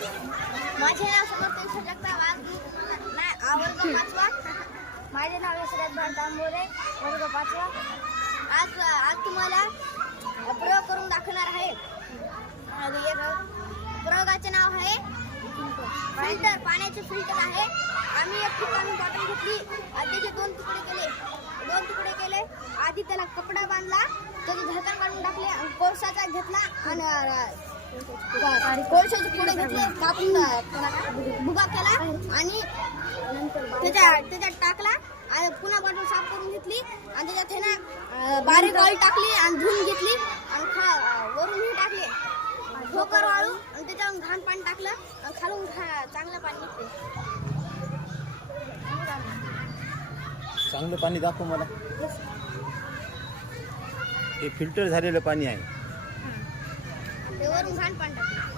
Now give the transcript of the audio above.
माझे नाव समर्थ जगताप. आज नाही वर्ग 5वा. माझे नाव यशराज भारतांबोरे, वर्ग 5वा. आज तुम्हाला प्रयोग करून दाखवणार आहे. प्रयोगाचे नाव आहे फिल्टर. पाण्याचे फिल्टर आहे. आम्ही एक ठिकाणी बॉटल घेतली, त्याचे दोन तुकडे केले. आधी त्याला कपडा बांधला, त्याचे झाकण काढून टाकले, कोळसाचा घेतला आणि कोळशाचे पुढे घेतले, कापून भुगा केला आणि त्याच्यात टाकला आणि पुन्हा बॉटल साफ करून घेतली आणि त्याच्यात हे ना बारीक ऑइल टाकली आणि धुवून घेतली आणि वरूनही टाकले ठोकर वाळू आणि त्याच्यावर घाण पाणी टाकलं आणि खालून चांगलं पाणी निघते. चांगलं पाणी दाखव मला. हे फिल्टर झालेलं पाणी आहे. ते वरून घाण पाणी टाकलं.